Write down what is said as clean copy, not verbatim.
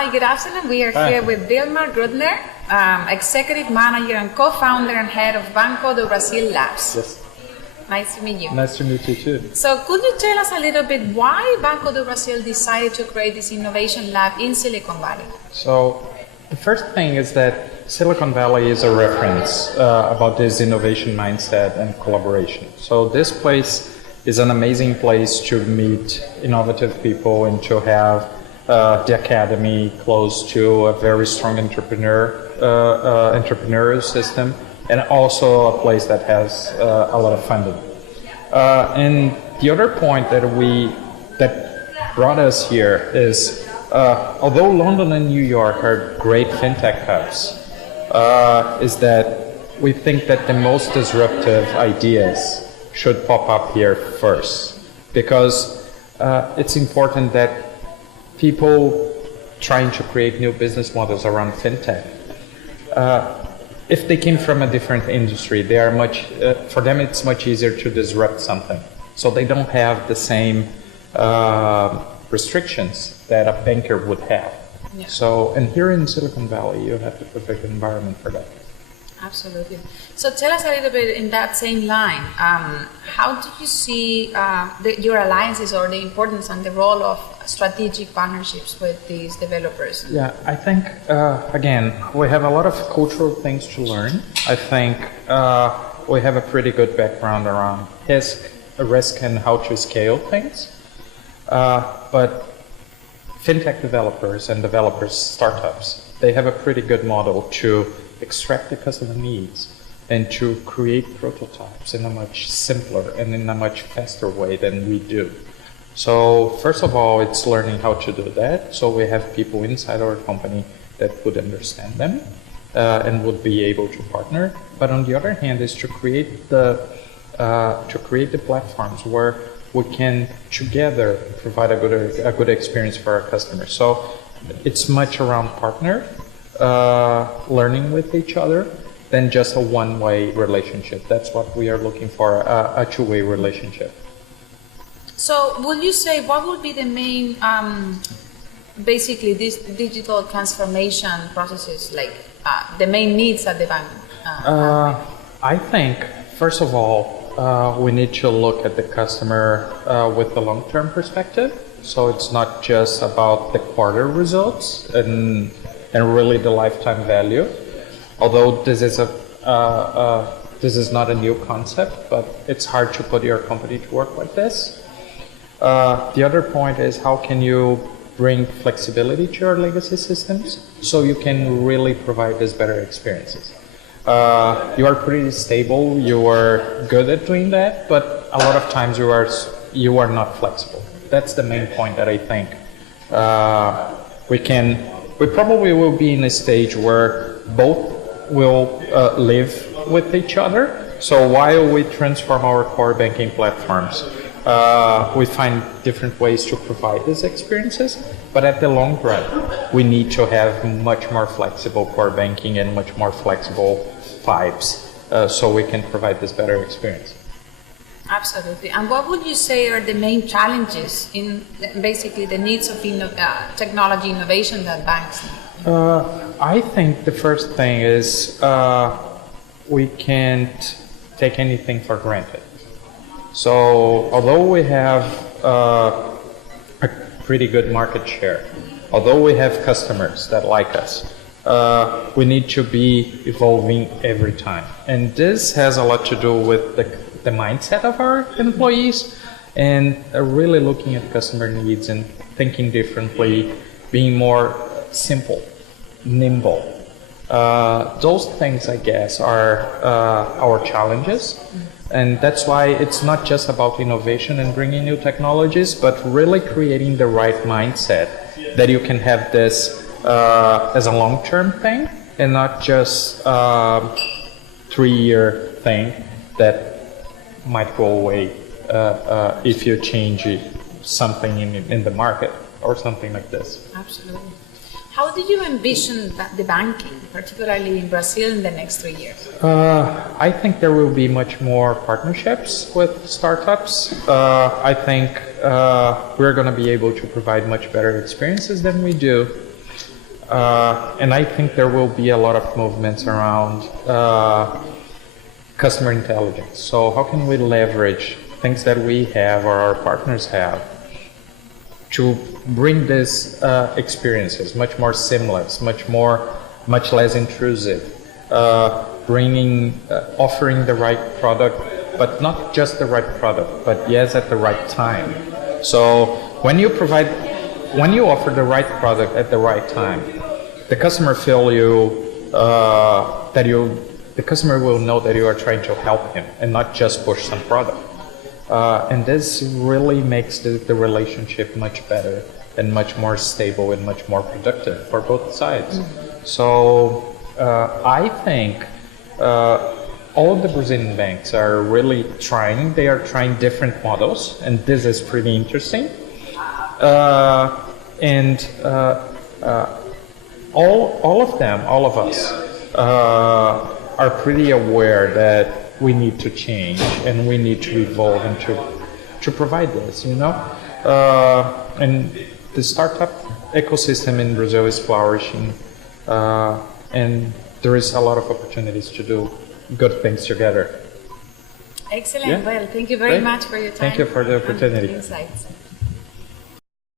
Hi, good afternoon. We are here with Vilmar Grüttner, Executive Manager and Co-founder and Head of Banco do Brasil Labs. Yes. Nice to meet you. Nice to meet you too. So could you tell us a little bit why Banco do Brasil decided to create this innovation lab in Silicon Valley? So the first thing is that Silicon Valley is a reference about this innovation mindset and collaboration. So this place is an amazing place to meet innovative people and to have the academy close to a very strong entrepreneurial system, and also a place that has a lot of funding. And the other point that brought us here is, although London and New York are great fintech hubs, is that we think that the most disruptive ideas should pop up here first, because it's important that people trying to create new business models around fintech, if they came from a different industry, they are for them it's much easier to disrupt something. So they don't have the same restrictions that a banker would have. Yeah. So, and here in Silicon Valley, you have the perfect environment for that. Absolutely. So tell us a little bit in that same line, how do you see your alliances or the importance and the role of strategic partnerships with these developers? Yeah, I think, again, we have a lot of cultural things to learn. I think we have a pretty good background around risk and how to scale things. But fintech developers and startups, they have a pretty good model to extract the customer needs and to create prototypes in a much simpler and in a much faster way than we do. So first of all, it's learning how to do that. So we have people inside our company that would understand them and would be able to partner. But on the other hand, is to create the platforms where we can together provide a good experience for our customers. So it's much around partner, learning with each other, than just a one-way relationship. That's what we are looking for, a two-way relationship. So would you say what would be the main, basically these digital transformation processes, like the main needs at the bank? I think, first of all, we need to look at the customer with the long-term perspective. So it's not just about the quarter results and really the lifetime value. Although this is not a new concept, but it's hard to put your company to work like this. The other point is, how can you bring flexibility to your legacy systems so you can really provide these better experiences? You are pretty stable, you are good at doing that, but a lot of times you are not flexible. That's the main point that I think we probably will be in a stage where both will live with each other. So while we transform our core banking platforms, we find different ways to provide these experiences, but at the long run, we need to have much more flexible core banking and much more flexible vibes, so we can provide this better experience. Absolutely. And what would you say are the main challenges in basically the needs of technology innovation that banks need? I think the first thing is we can't take anything for granted. So although we have a pretty good market share, although we have customers that like us, we need to be evolving every time. And this has a lot to do with the mindset of our employees and really looking at customer needs and thinking differently, being more simple, nimble. Those things, I guess, are our challenges. And that's why it's not just about innovation and bringing new technologies, but really creating the right mindset that you can have this as a long-term thing and not just a 3-year thing that might go away if you change something in the market or something like this. Absolutely. How do you envision the banking, particularly in Brazil, in the next 3 years? I think there will be much more partnerships with startups. I think we're going to be able to provide much better experiences than we do. And I think there will be a lot of movements around customer intelligence. So how can we leverage things that we have or our partners have to bring these experiences much more seamless, much less intrusive, offering the right product, but not just the right product, but yes, at the right time. So when you offer the right product at the right time, the customer the customer will know that you are trying to help him and not just push some product. And this really makes the relationship much better and much more stable and much more productive for both sides. Mm-hmm. So I think all of the Brazilian banks are really trying. They are trying different models, and this is pretty interesting. All of us, are pretty aware that we need to change and we need to evolve and to provide this, and the startup ecosystem in Brazil is flourishing, and there is a lot of opportunities to do good things together. Excellent. Yeah. Well, thank you very much for your time. Thank you for the opportunity. And insights.